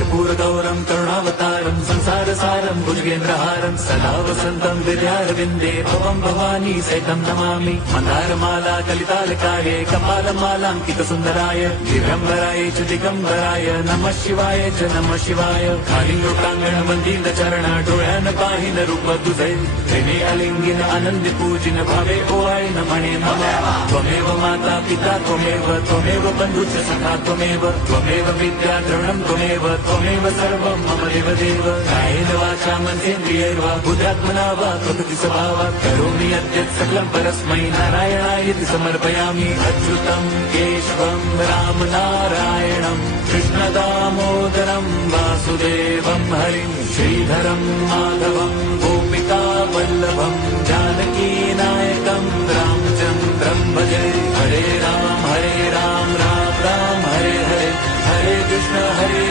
कर्पूरगौरं करुणावतारं संसारसारं भुजगेन्द्रहारं सदा वसन्तं विद्यारविन्दे भवं भवानी सहितं नमामि। मन्दारमाला कलितालकाये कपालमालाङ्कितसुन्दराय दिगम्बराय च दिगम्बराय नमः शिवाय च नमः शिवाय। खालिंगोटांगण मंदिर चरण डोळ्यान पाहिन रूप तुझे प्रेमे अलिंगिन आनंदी पूजिन भावे ओवाय न म्हणे मम। त्वमेव माता पिता त्वमेव बंधुश्च सखा त्वमेव विद्या द्रविणं त्वमेव सर्वं मम देवदेव। कायेन वाचा मनसेन्द्रियैर्वा बुद्ध्यात्मना वा प्रकृति स्वभावात् करोमि यद्यत् सकलं परस्मै नारायणायति समर्पयामि। अच्युतं केशवं राम नारायणं कृष्णदामोदरं वासुदेवं हरिं श्रीधरं माधवं गोपिका वल्लभं जानकीनायकं रामचन्द्रं भजे। हरे राम राम राम हरे हरे, हरे कृष्ण हरे